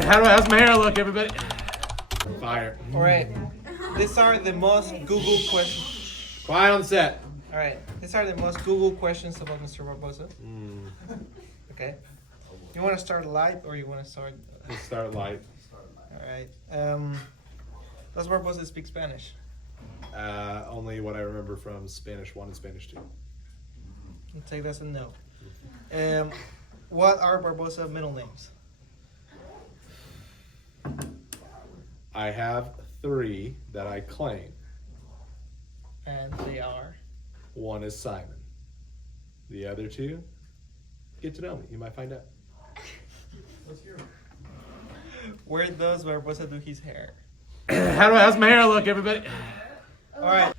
How's my hair look, everybody? Fire. All right. These are the most Google questions. Quiet on set. All right. These are the most Google questions about Mr. Barbosa. Okay. You want to start light or you want to start? Let's start light. All right. Does Barbosa speak Spanish? Only what I remember from Spanish 1 and Spanish 2. I'll take that as a no. What are Barbosa's middle names? I have 3 that I claim. And they are? One is Simon. The other 2, get to know me. You might find out. Where does Barbosa do his hair? How's my hair look, everybody? All right.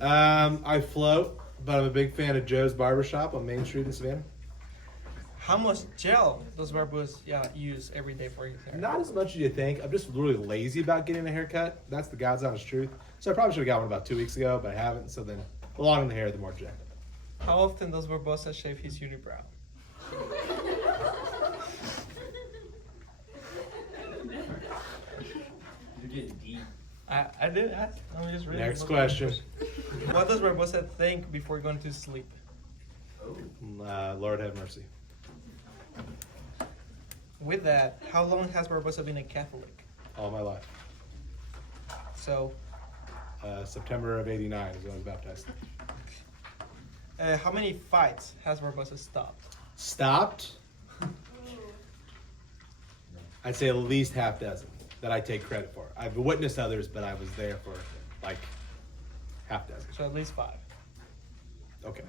I float, but I'm a big fan of Joe's Barbershop on Main Street in Savannah. How much gel does Barbosa use every day for his hair? Not as much as you think. I'm just really lazy about getting a haircut. That's the God's honest truth. So I probably should have got one about 2 weeks ago, but I haven't. So then, the longer the hair, the more gel. How often does Barbosa shave his unibrow? You're getting deep. I did ask. I'm just reading. Next question. What does Barbosa think before going to sleep? Lord have mercy. With that, how long has Barbosa been a Catholic? All my life. So, September of '89 is when I was baptized. how many fights has Barbosa stopped? Stopped? I'd say at least half dozen that I take credit for. I've witnessed others, but I was there for like half dozen. So at least 5. Okay.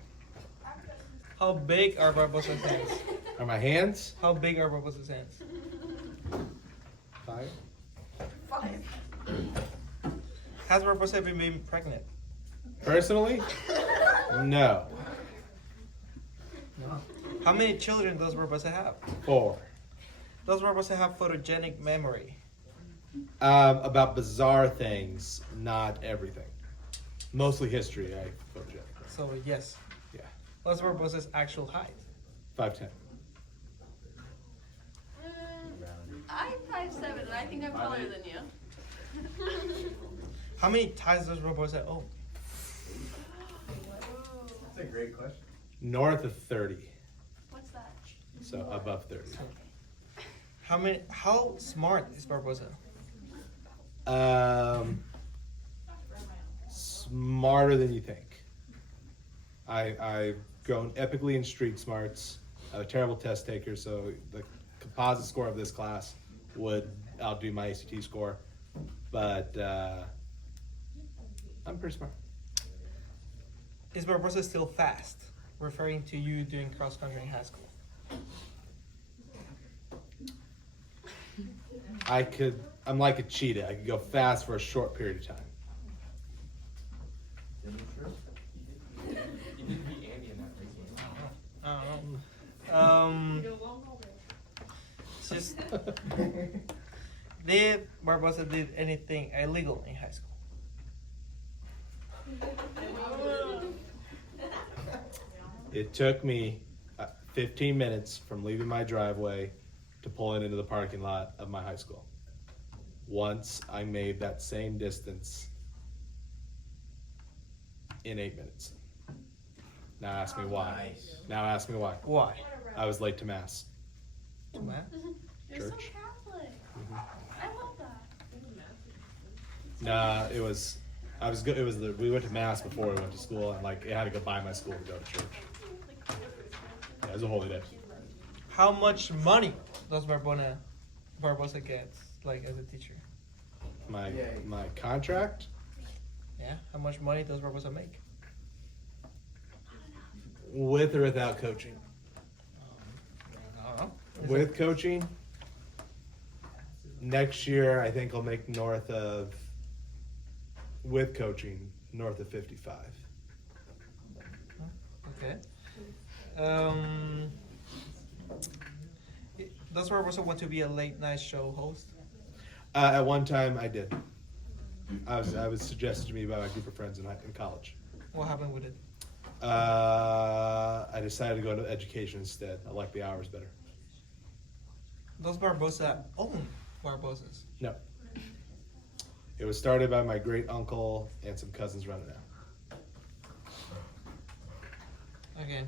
How big are Barbosa's hands? Are my hands? How big are Barbosa's hands? 5? Has Barbosa ever been pregnant? Personally? No. How many children does Barbosa have? 4. Does Barbosa have photogenic memory? About bizarre things, not everything. Mostly history, I photogenic. So yes. Yeah. What's Barbosa's actual height? 5'10". I'm 5'7", and I think I'm taller than you. How many ties does Barbosa own? That's a great question. North of 30. What's that? So above 30. How smart is Barbosa? Smarter than you think. I've grown epically in street smarts. I'm a terrible test taker, so the composite score of this class would outdo my ACT score. But I'm pretty smart. Is Barbosa still fast? Referring to you doing cross country in high school. I'm like a cheetah. I could go fast for a short period of time. You did beat Andy in that race. I don't know. Just did Barbosa did anything illegal in high school? It took me 15 minutes from leaving my driveway to pulling into the parking lot of my high school. Once I made that same distance in 8 minutes. Now ask me why. Now ask me why. Why? I was late to mass. To math? You're Church. so Catholic. I love that. Nah, it was good. We went to mass before we went to school, and like I had to go by my school to go to church. Yeah, it was a holy day. How much money does Barbosa get, like as a teacher? My contract, Yeah. How much money does Barbosa make? with or without coaching. I don't know. With coaching, next year I think I'll make north of 55. Okay. Does Barbosa want to be a late night show host? At one time I did. I was suggested to me by my group of friends in college. What happened with it? I decided to go into education instead. I like the hours better. those Barbosa own Barbosas? No. It was started by my great uncle and some cousins running out. Okay.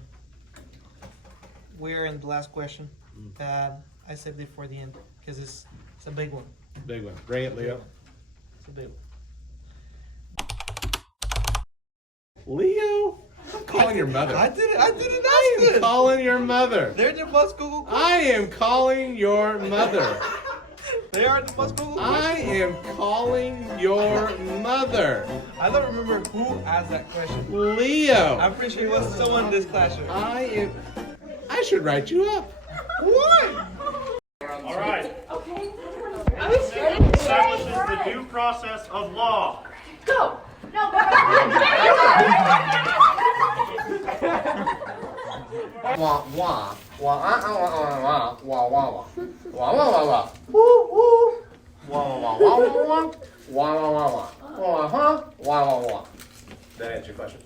We're in the last question. I saved it for the end because it's a big one. Big one. Bring it, Leo. It's a big one. Leo? I'm calling your mother. I didn't I ask am it. calling your mother. They're the most Google questions. I am calling your mother. They are the most Google I questions. am calling your mother. I don't remember who asked that question. Leo. I'm pretty sure it was someone in this classroom. I should write you up. What? All right. Establishes the due process of law. Go. No, Wah wah wah wah wah wah wah wah wah wah wah wah wah woo woo wah wah wah wah wah wah wah wah wah wah wah wah wah wah. That answer your question.